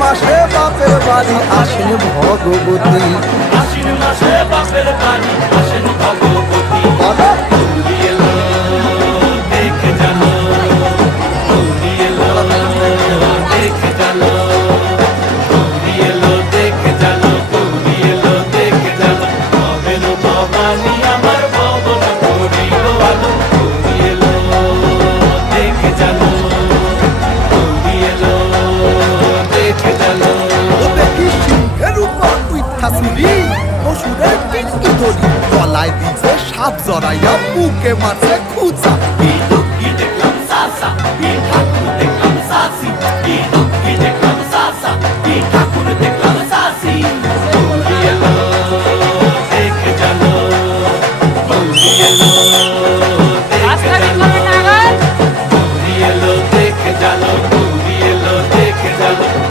মাসে বাপের বাড়ি আসেন ভগবতী। আশ্বিন মাসে বাপের বাড়ি আসেন ভগবতী। বাবা। উপর উইঠাসুরি অসুরের পিঙ্কি ধরি গলায় দিছে সাপ জড়াইয়া বুকে মারছে খুঁজা